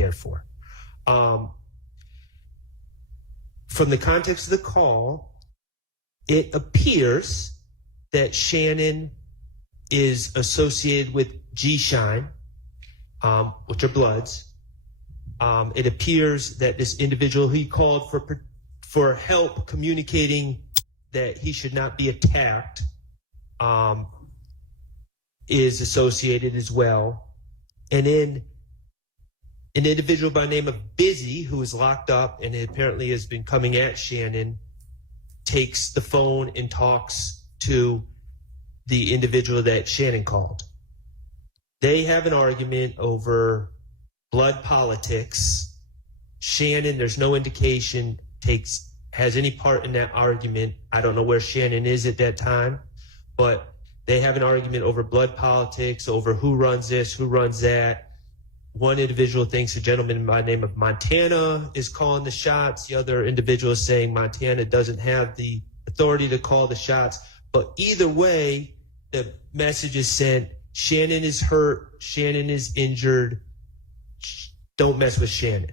cared for. From the context of the call, it appears that Shannon is associated with G-Shine, which are Bloods. It appears that this individual he called for help communicating that he should not be attacked is associated as well. And then an individual by the name of Busy, who is locked up and apparently has been coming at Shannon, takes the phone and talks to the individual that Shannon called. They have an argument over blood politics. Shannon, there's no indication, has any part in that argument. I don't know where Shannon is at that time, but they have an argument over blood politics, over who runs this, who runs that. One individual thinks a gentleman by the name of Montana is calling the shots. The other individual is saying Montana doesn't have the authority to call the shots. But either way, the message is sent, Shannon is hurt, Shannon is injured, don't mess with Shannon.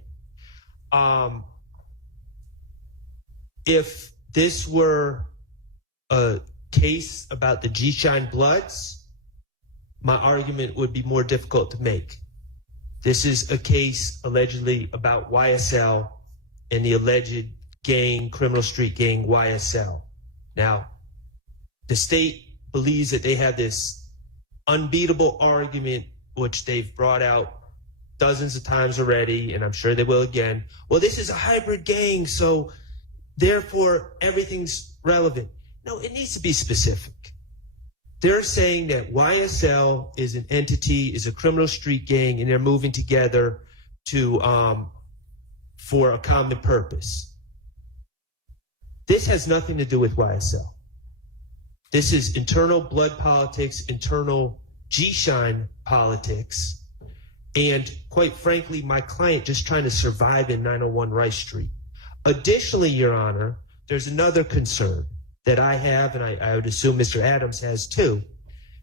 If this were a case about the G-Shine Bloods, my argument would be more difficult to make. This is a case allegedly about YSL and the alleged gang, criminal street gang YSL. Now, the state believes that they have this unbeatable argument, which they've brought out dozens of times already, and I'm sure they will again. Well, this is a hybrid gang, so therefore everything's relevant. No, it needs to be specific. They're saying that YSL is an entity, is a criminal street gang, and they're moving together to for a common purpose. This has nothing to do with YSL. This is internal blood politics, internal G-Shine politics, and quite frankly, my client just trying to survive in 901 Rice Street. Additionally, Your Honor, there's another concern that I have, and I would assume Mr. Adams has too.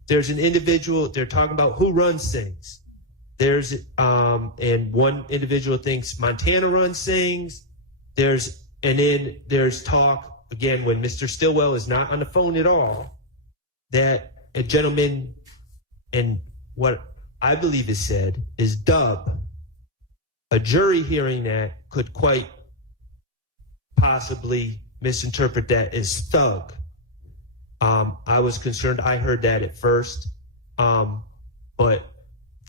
There's an individual, they're talking about who runs things. There's, and one individual thinks Montana runs things. And then there's talk, again, when Mr. Stillwell is not on the phone at all, that a gentleman, and what I believe is said, is Dub. A jury hearing that could quite possibly misinterpret that as thug. I was concerned, I heard that at first, but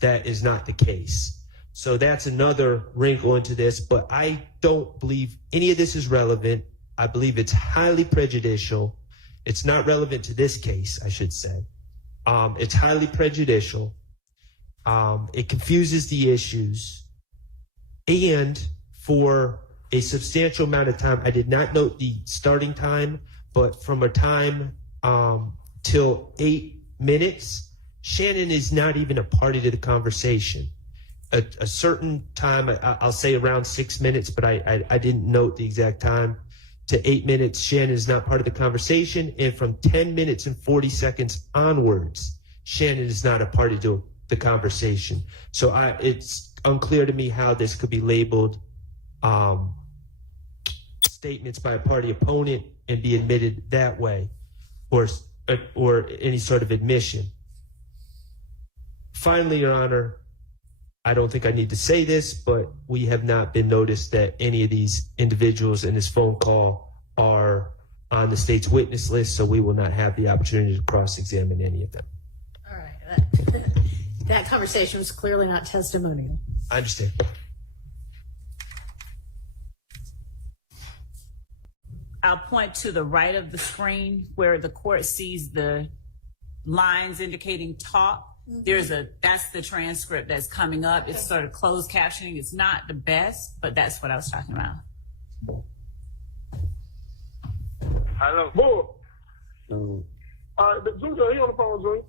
that is not the case. So that's another wrinkle into this, but I don't believe any of this is relevant. I believe it's highly prejudicial. It's not relevant to this case, I should say. It's highly prejudicial. It confuses the issues. And for a substantial amount of time, I did not note the starting time, but from a time till 8 minutes, Shannon is not even a party to the conversation. A certain time, I'll say around 6 minutes, but I didn't note the exact time, to 8 minutes, Shannon is not part of the conversation. And from 10 minutes and 40 seconds onwards, Shannon is not a party to the conversation. So it's unclear to me how this could be labeled statements by a party opponent and be admitted that way, or any sort of admission. Finally, Your Honor, I don't think I need to say this, but we have not been noticed that any of these individuals in this phone call are on the state's witness list, so we will not have the opportunity to cross-examine any of them. All right. That conversation was clearly not testimonial. I understand. I'll point to the right of the screen where the court sees the lines indicating talk. That's the transcript that's coming up. Okay. It's sort of closed captioning. It's not the best, but that's what I was talking about. Hello. Boo. Junior, he on the phone, Junior.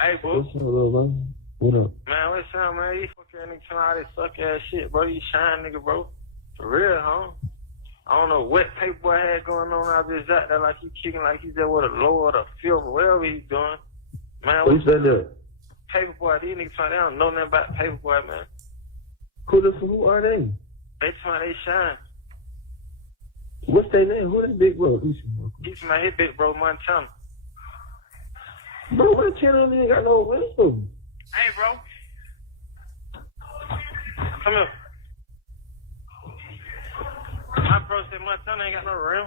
Hey, boo. What's up, little man? What up? Man, what's up, man? You fucking nigga trying all this suck ass shit, bro. You shine, nigga, bro. For real, huh? I don't know what paperboy had going on out there, out there like he kicking like he's there with a lower or the field or whatever he's doing. Man, What you said there? Paperboy, these niggas trying, they don't know nothing about Paperboy, man. Who are they? They trying they shine. What's their name? Who that big bro? He's my hit big bro Montana. Bro, what channel ain't got no wisdom? Hey, bro. Come here. My bro said Montana ain't got no rim.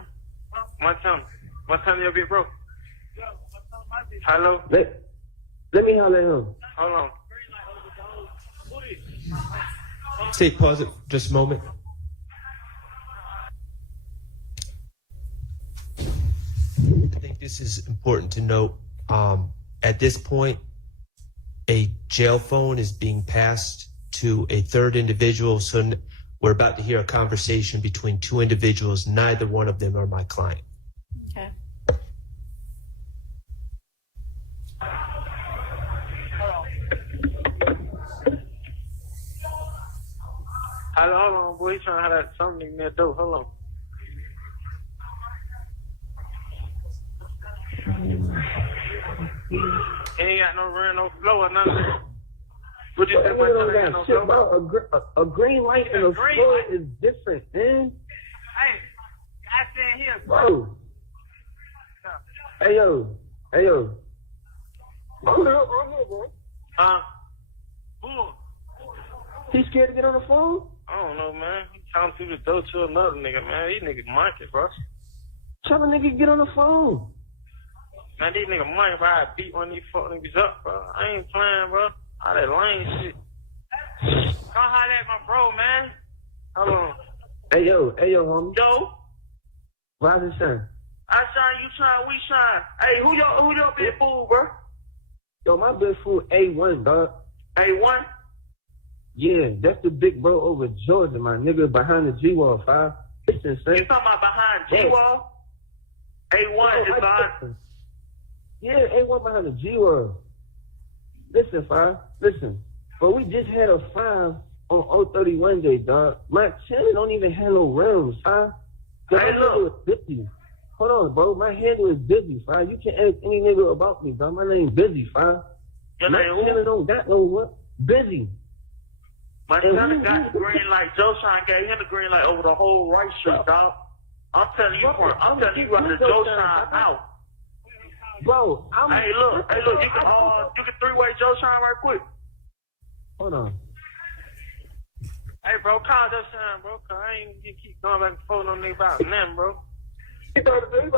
Montana your big bro. Hello? Let me holler at him. Hold on. Stay pause it just a moment. I think this is important to note. At this point, a jail phone is being passed to a third individual. So we're about to hear a conversation between two individuals. Neither one of them are my client. Okay. Hold on, boy. He's trying to have that something near the door. Hold on. He ain't got no run, no flow or nothing. What you say, Montana ain't got no flow? Bro, a green light and a floor is different, man. Hey, I said here, Bro. Hey, yo. I'm here, bro. Bull. He scared to get on the phone? I don't know, man. He talking through the door to another nigga, man. These niggas monkey, bro. Tell a nigga get on the phone. Man, these niggas monkey, bro. I beat one of these fuck niggas up, bro. I ain't playing, bro. All that lame shit. Come holler at my bro, man. Hold on. Hey, yo, homie. Yo. Why is it shine? I shine, you shine, we shine. Hey, who your big fool, bro? Yo, my big fool A1, dog. A1? Yeah, that's the big bro over Georgia, my nigga, behind the G-Wall, 5. It's insane. You talking about behind G-Wall? A1 is behind. Yeah, A1 behind the G-Wall. Listen, 5. Listen. But we just had a 5 on 031 day, dog. My channel don't even have no rims, 5. Hey, look. 50. Hold on, bro. My handle is Busy, 5. You can ask any nigga about me, dog. My name's Busy, 5. Your My name channel who? don't got no what? Busy. My son got the green light. Joe Shine gave him the green light over the whole right street, dog. I'm telling you right the Joe Shine out. Bro, Hey, look, you can three-way Joe Shine right quick. Hold on. Hey, bro, call Joe Shine, bro, cause I ain't gonna keep going back and forth on nigga about nothing, bro. He about to do it,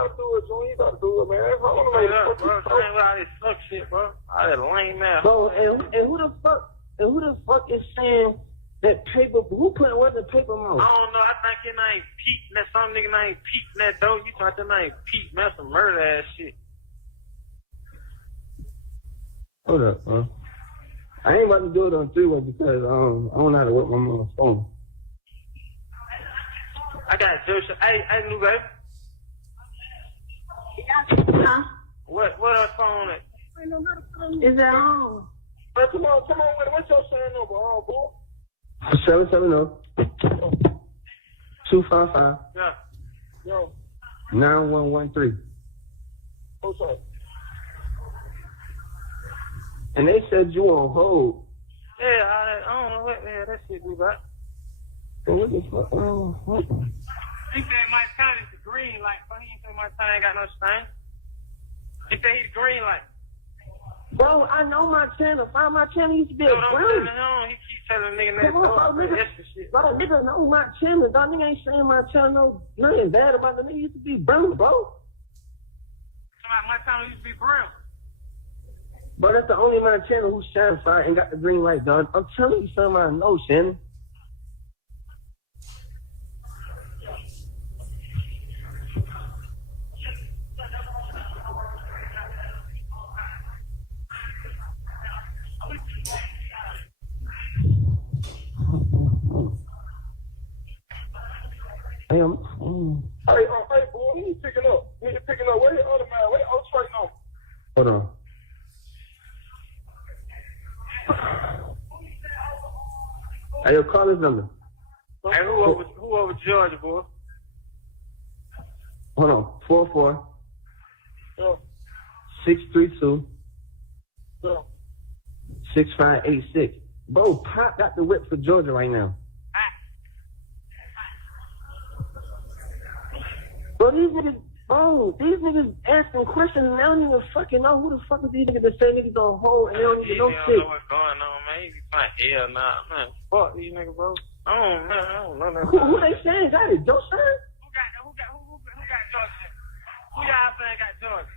Joe. He about to do it, man. Hold on, Straight up, bro. I ain't with all this suck shit, bro. All that lame ass. Bro, and who the fuck is saying that paper? Who put what the paper mouth? I don't know. I think his name Pete. That some nigga named Pete in that door. You thought your name Pete, man, some murder ass shit. Hold up, man. I ain't about to do it on three-way because I don't know how to work my mother's phone. I got Joe Shine. Hey, new baby. Huh? What our phone at? Is it on? Bro, come on with it. What's your sign number, boy? 770-255-9113. Yeah. Yo. What's up? And they said you on hold. Yeah, I don't know what that shit we got. So what the fuck? He said my sign is the green light, but he ain't say my sign ain't got no sign. He said he's green light. Bro, I know my channel. Find my channel used to be a No, green. he keeps telling nigga that. Come on, bro, nigga. Extra shit. Bro, nigga know my channel. Dog, nigga ain't saying my channel nothing bad about the nigga used to be brown, bro. My channel used to be brown. But that's the only my channel who shine fire and got the green light, dog. I'm telling you something I know, Shannon. Hey, Hey, boy, he ain't picking up. Where the other man? Where the straight now? hold on. Hey, yo, call his number. Hey, who over Georgia, boy? Hold on. 44 Yeah. 632 Yeah. 6586. Bro, Pop got the whip for Georgia right now. Bro, these niggas asking questions and they don't even fucking know who the fuck is these niggas that say niggas on hold and they don't even know shit. They don't know what's going on, man. You find hell nah, man. Fuck these niggas, bro. I don't know that. Who they saying got it? Joe Son? Who got Georgia? Who y'all saying got Georgia?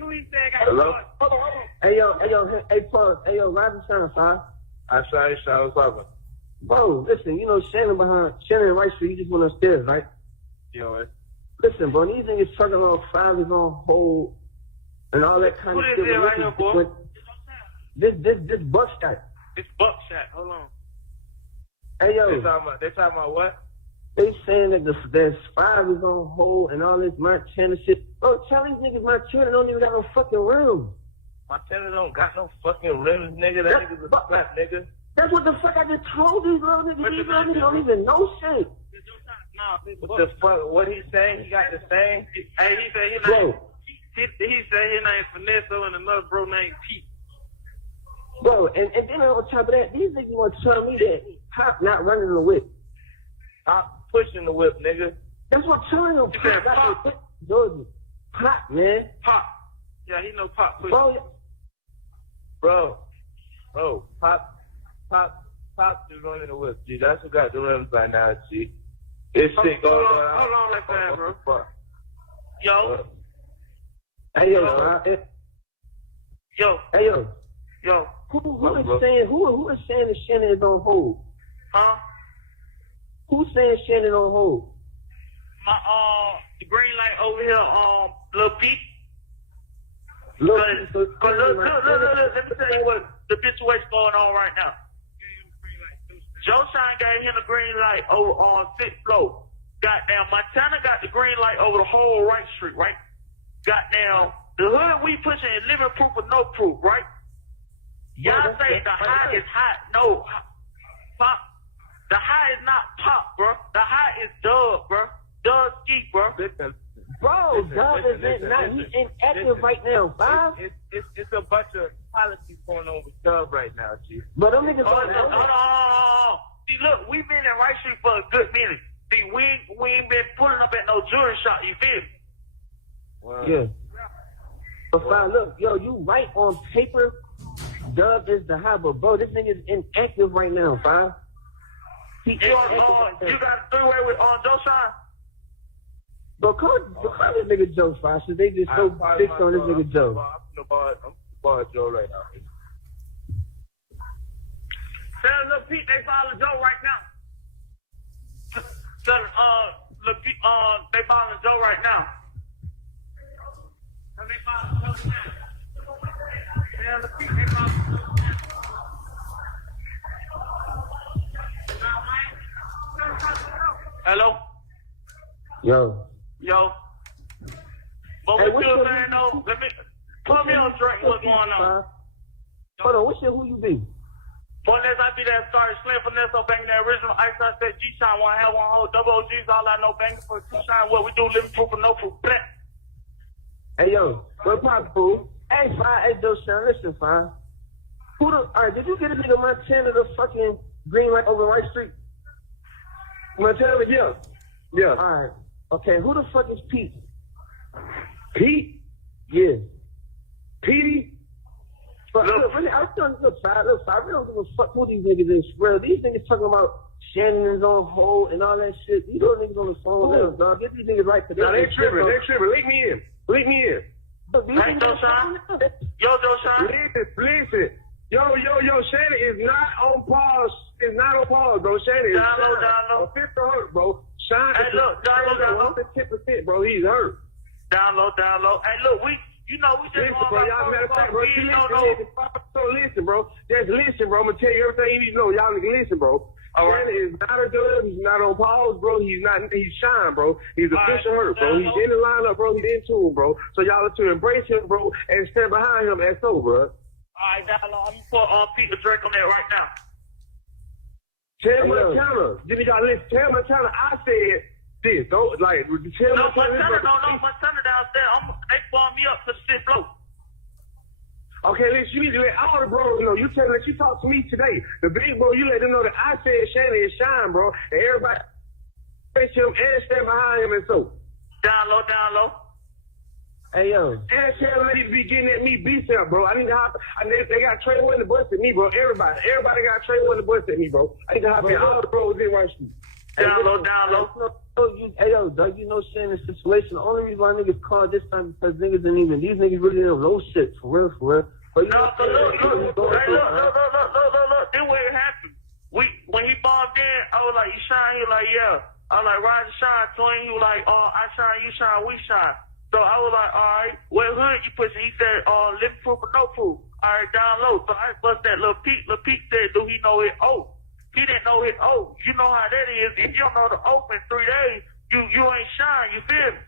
Who he saying got Georgia? Hold on. Hey, Robin Sean, fine. I say, what's up? Bro, listen, you know Shannon and Rice Street, you just went upstairs, right? Yo, Listen, bro, these niggas talking about 5 is on hold and all that kind of shit. Who this is right here, boy? This Buckshot. It's Buckshot. Hold on. Hey, yo. They talking about what? They saying that there's 5 is on hold and all this Montana shit. Bro, tell these niggas Montana don't even got no fucking room. Montana don't got no fucking rims, nigga. That nigga's a slap, nigga. That's what the fuck I just told these little niggas. These little niggas don't even know shit. What the fuck? What he saying? He got the same? Hey, he said his Bro. name. He said his name Finesso and another bro named Pete. Bro, and then on top of that, these niggas want to tell me that Pop not running the whip. Pop pushing the whip, nigga. That's what I'm telling them. You said Pop? Georgia. Pop, man. Pop. Yeah, he know Pop push. Bro, Pop is running the whip, G. That's who got the rims right now, G. This shit goes on. Hold on, let's say, bro. Yo. Hey, yo, Yo. Hey, yo. Yo. Who is saying that Shannon is on hold? Huh? Who's saying Shannon on hold? The green light over here, Lil Pete. Look, Look, let me tell you what the situation going on right now. Joe Shine gave him the green light over on 6th floor. Goddamn, Montana got the green light over the whole right street, right? Goddamn, the hood we pushing is living proof or no proof, right? Y'all say the high is hot. No, Pop. The high is not Pop, bro. The high is Doug, bro. Doug Ski, bro. Bro, Doug is not. He's inactive right now, Bob. It's a bunch of policies going on with Dub right now, G. But them niggas Hold on. See, look, we been in Rice Street for a good minute. See, we ain't been pulling up at no jewelry shop, you feel me? Well, yeah. But fine, look, yo, you right on paper. Dub is the high, but bro, this nigga's inactive right now, fine. You got a 3-way with Joe Shine? But call this nigga Joe Foster. They just so fixed on this nigga Joe. I'm the Joe right now. Tell Lil Pete they following Joe right now. Tell Lil Pete they following Joe right now. Tell they following Joe now. Tell Lil Pete they following Joe now. Hello? Yo. But we still saying though, let me put me on straight what's going on. Hold on, what's your who you be? Unless I be that started slim Finesso banging that original ice I said G-Shine one have one whole double OGs, all I know banging for 2 shine what we do living proof or no proof. Black. Hey yo, what pop fool? Hey fine, hey Joe Shine, listen fine. Alright, did you get a nigga Montana the fucking green light over Rice Street? Montana, yeah. Yeah. Alright. Okay, who the fuck is Pete? Pete? Yeah. Petey? But look, really, I was telling you, look, I really don't give a fuck who these niggas is. Bro, these niggas talking about Shannon is on hold and all that shit. These little niggas on the phone now, dog. Get these niggas right today. No, they tripping. Leak me in. Hey, Joe Shine. Yo, Joe Shine. Listen. Yo, Shannon is not on pause. It's not on pause, bro. Shannon is down low. Fit for hurt, bro. Shine hey, look, down low. 10%, bro. He's hurt. Down low. Hey, look, we just listen, bro. Y'all matter of fact, bro. Listen, bro. Just listen, bro. I'm gonna tell you everything you need to know. Y'all niggas listen, bro. Shannon is not a dub. He's not on pause, bro. He's Shine, bro. He's official hurt, bro. He's in the lineup, bro. He's in tune, bro. So y'all are to embrace him, bro, and stand behind him as so, bro. Alright, down low. I'm gonna put Pete the Drake on that right now. Tell Montana. Did y'all listen? Tell Montana I said this. Don't like tell Montana downstairs. They bummed me up to the 6th floor. Okay, listen, you need to let all the bros know. You let you talk to me today. The big bro, you let them know that I said Shannon is shine, bro. And everybody face him and stand behind him and so. Down low. Hey, yo. And tell them they need to be getting at me beat up, bro. I need to hop. They got Trey One to bust at me, bro. Everybody got Trey One to bust at me, bro. I need to hop in all the bros in West Street. Down low. Hey, yo, Doug, you know Shannon's situation. The only reason why niggas called this time because niggas didn't even, these niggas really don't know shit, for real. But you look. This way it happened. When he bombed in, I was like, you shine? He was like, yeah. I was like, rise and shine, twin. He was like, oh, I shine, you shine, we shine. So I was like, all right, what hood you pushing? He said, living proof or no proof. All right, down low. So I bust that little Pete. Little Pete said, do he know his oath? He didn't know his oath. You know how that is. If you don't know the oath in 3 days, you ain't shine. You feel me?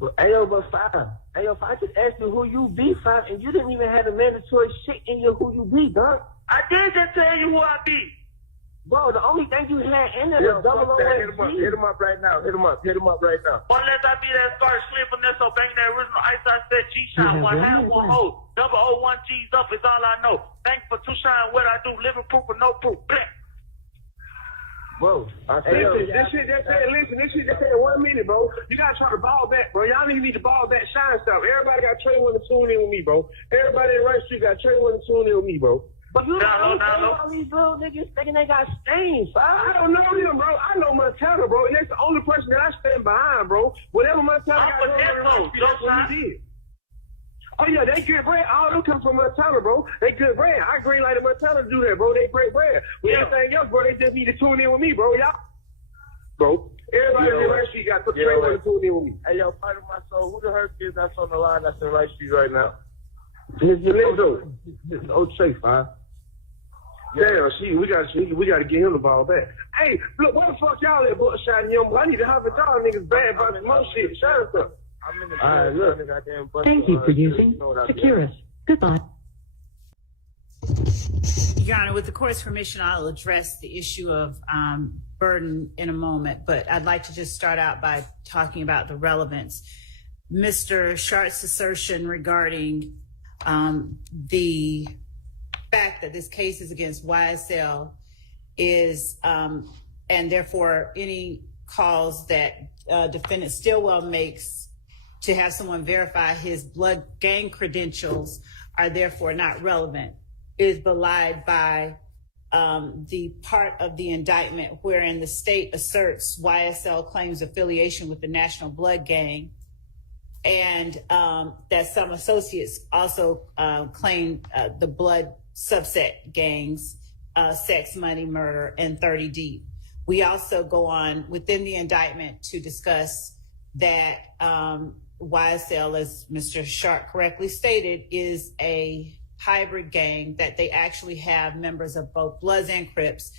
but fine. Hey, yo, if I just asked you who you be, fine, and you didn't even have the mandatory shit in your who you be, dog. I did just tell you who I be. Bro, the only thing you had in there was double Hit him up right now. Hit him up right now. Unless I be that start slipping this or banging that original ice, I said G-Shine, one hand, one hold. 001 G's up is all I know. Thank you for two shine what I do, living proof or no proof. Blah. Bro, this shit just said 1 minute, bro. You gotta try to ball back, bro. Y'all need to ball back shine stuff. Everybody got Trey One to tune in with me, bro. Everybody in Right Street got Trey One to tune in with me, bro. But you don't know all these little niggas thinking they got stains, I don't know them, bro. I know Montana, bro, and that's the only person that I stand behind, bro. Whatever Montana got going, that's what he did. Oh yeah, they good brand. All them come from Montana, bro. They good brand. I agree like the Montana to do that, bro. They great brand. With everything else, bro, they just need to tune in with me, bro. Y'all, bro. Everybody in Right Street got put Trey One to tune in with me. Hey yo, part of my soul, who the heck is that's on the line that's in Right Street right now? It's Lizzo. It's old Trey, fine. Yeah, we gotta get him the ball back. Hey, look, what the fuck y'all at buckshot young? I need to have it y'all niggas bad about some more shit. Shut up. Thank you for using Securus. Goodbye. Your Honor, with the court's permission, I'll address the issue of burden in a moment, but I'd like to just start out by talking about the relevance. Mr. Shart's assertion regarding the fact that this case is against YSL is, and therefore any calls that defendant Stillwell makes to have someone verify his blood gang credentials are therefore not relevant, is belied by the part of the indictment wherein the state asserts YSL claims affiliation with the National Blood Gang, and that some associates also claim the blood subset gangs, Sex, Money, Murder, and 30 Deep. We also go on within the indictment to discuss that YSL, as Mr. Sharp correctly stated, is a hybrid gang, that they actually have members of both Bloods and Crips.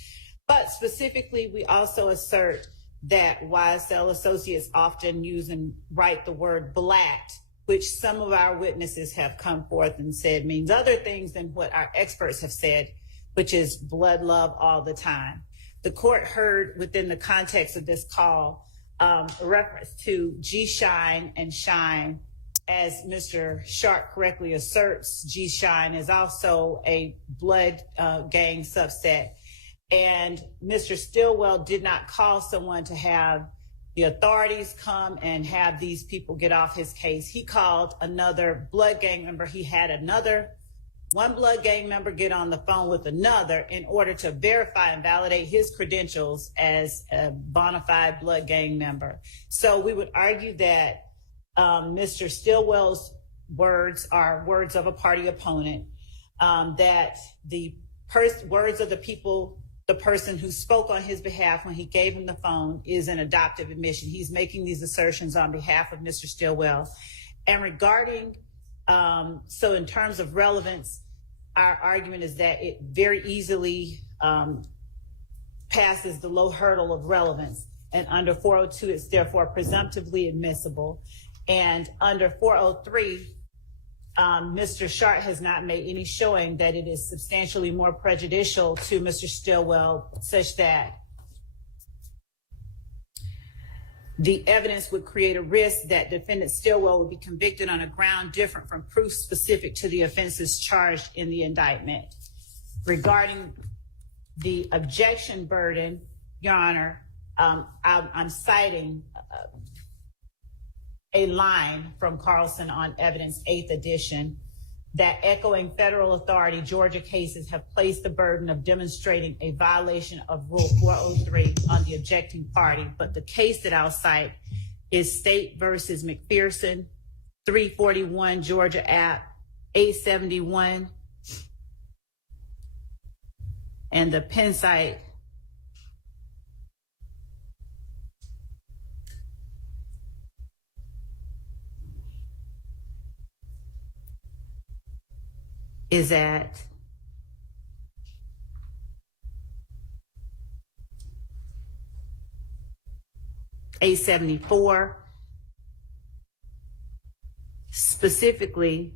But specifically, we also assert that YSL associates often use and write the word blacked, which some of our witnesses have come forth and said means other things than what our experts have said, which is blood love all the time. The court heard within the context of this call a reference to G-Shine and Shine. As Mr. Sharp correctly asserts, G-Shine is also a blood gang subset. And Mr. Stillwell did not call someone to have the authorities come and have these people get off his case. He called another blood gang member. He had one blood gang member get on the phone with another in order to verify and validate his credentials as a bona fide blood gang member. So we would argue that Mr. Stillwell's words are words of a party opponent, that the words of the person who spoke on his behalf when he gave him the phone is an adoptive admission. He's making these assertions on behalf of Mr. Stillwell. And regarding, so in terms of relevance, our argument is that it very easily passes the low hurdle of relevance. And under 402, it's therefore presumptively admissible. And under 403, Mr. Sharp has not made any showing that it is substantially more prejudicial to Mr. Stillwell, such that the evidence would create a risk that defendant Stillwell would be convicted on a ground different from proof specific to the offenses charged in the indictment. Regarding the objection burden, Your Honor, I'm citing a line from Carlson on Evidence 8th edition that, echoing federal authority, Georgia cases have placed the burden of demonstrating a violation of Rule 403 on the objecting party. But the case that I'll cite is State versus McPherson, 341 Georgia App, 871. And the pen site is at $874. Specifically,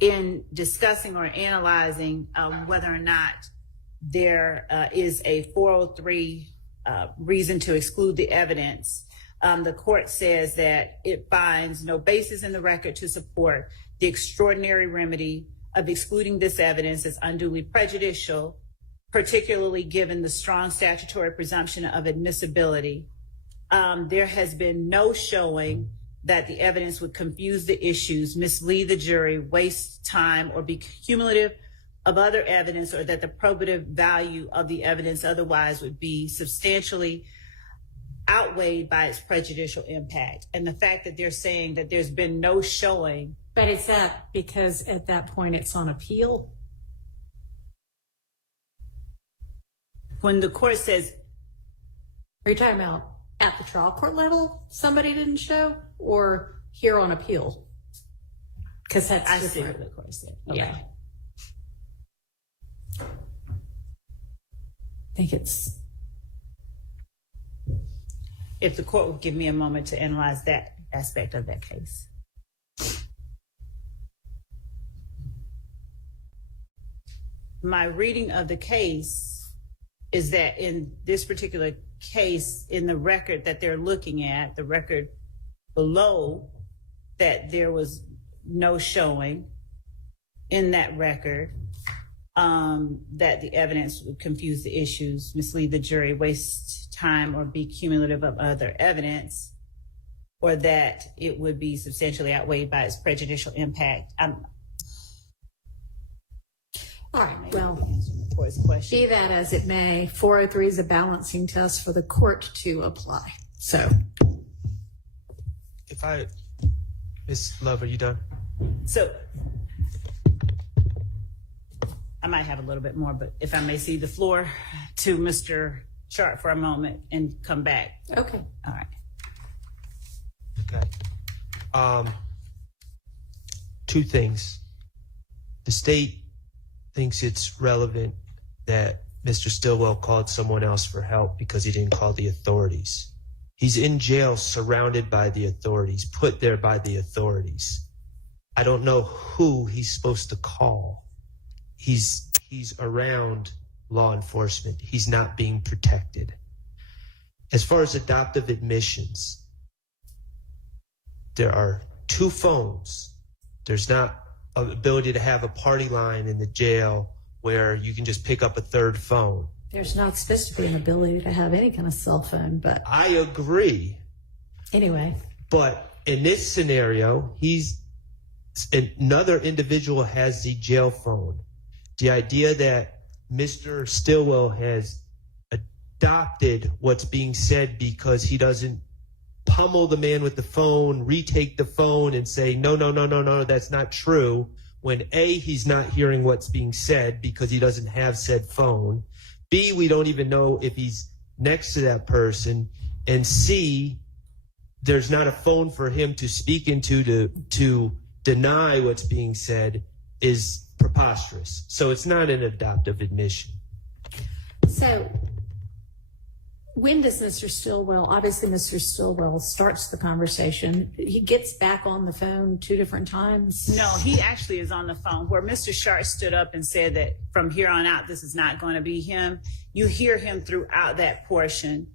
in discussing or analyzing whether or not there is a 403 reason to exclude the evidence, the court says that it finds no basis in the record to support the extraordinary remedy of excluding this evidence as unduly prejudicial, particularly given the strong statutory presumption of admissibility. There has been no showing that the evidence would confuse the issues, mislead the jury, waste time, or be cumulative of other evidence, or that the probative value of the evidence otherwise would be substantially outweighed by its prejudicial impact. And the fact that they're saying that there's been no showing. But it's that because at that point it's on appeal. When the court says, Are you talking about at the trial court level somebody didn't show, or here on appeal? Because that's I see different. what the court said. Okay. Yeah. I think it's. If the court would give me a moment to analyze that aspect of that case. My reading of the case is that in this particular case, in the record that they're looking at, the record below, that there was no showing in that record that the evidence would confuse the issues, mislead the jury, waste time, or be cumulative of other evidence, or that it would be substantially outweighed by its prejudicial impact. All right, well, Question. be that as it may, 403 is a balancing test for the court to apply. So, Ms. Love, are you done? So I might have a little bit more, but if I may cede the floor to Mr. Sharp for a moment and come back. okay. All right. Okay. Two things. The state thinks it's relevant that Mr. Stillwell called someone else for help because he didn't call the authorities. He's in jail surrounded by the authorities, put there by the authorities. I don't know who he's supposed to call. He's around law enforcement. He's not being protected. As far as adoptive admissions, there are two phones. There's not an ability to have a party line in the jail where you can just pick up a third phone. There's not supposed to be an ability to have any kind of cell phone, but I agree. anyway. But in this scenario, another individual has the jail phone. The idea that Mr. Stillwell has adopted what's being said because he doesn't pummel the man with the phone, retake the phone and say, no, that's not true. When A, he's not hearing what's being said because he doesn't have said phone. B, we don't even know if he's next to that person. And C, there's not a phone for him to speak into to deny what's being said is preposterous. So it's not an adoptive admission. So when does Mr. Stillwell, obviously Mr. Stillwell starts the conversation. He gets back on the phone 2 different times. No, he actually is on the phone. Where Mr. Sharp stood up and said that from here on out, this is not going to be him. You hear him throughout that portion.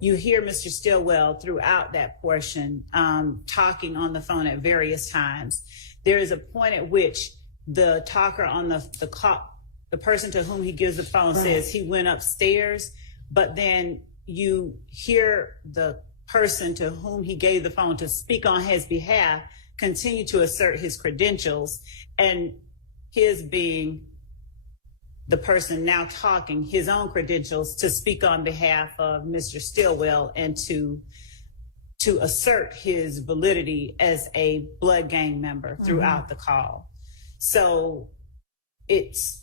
You hear Mr. Stillwell throughout that portion talking on the phone at various times. There is a point at which the talker on the call, the person to whom he gives the phone, says he went upstairs, but then you hear the person to whom he gave the phone to speak on his behalf continue to assert his credentials, and his being the person now talking, his own credentials to speak on behalf of Mr. Stillwell and to assert his validity as a blood gang member throughout the call. So it's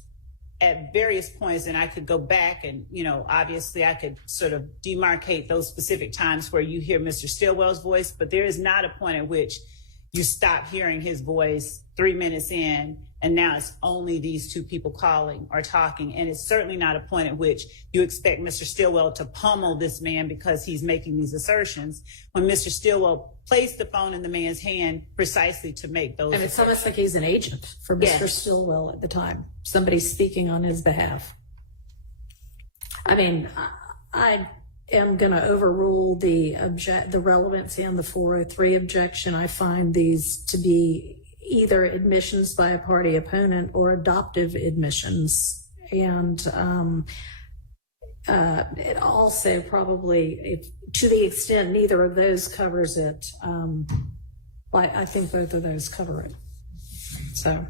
at various points, and I could go back and, obviously I could sort of demarcate those specific times where you hear Mr. Stillwell's voice, but there is not a point at which you stop hearing his voice 3 minutes in, and now it's only these 2 people calling or talking. And it's certainly not a point at which you expect Mr. Stillwell to pummel this man because he's making these assertions, when Mr. Stillwell placed the phone in the man's hand precisely to make those And it's assertions. almost like he's an agent for Mr. Stillwell at the time. Somebody speaking on his behalf. I mean, I am going to overrule the relevancy on the 403 objection. I find these to be either admissions by a party opponent or adoptive admissions. And it also probably, to the extent neither of those covers it, I think both of those cover it. So.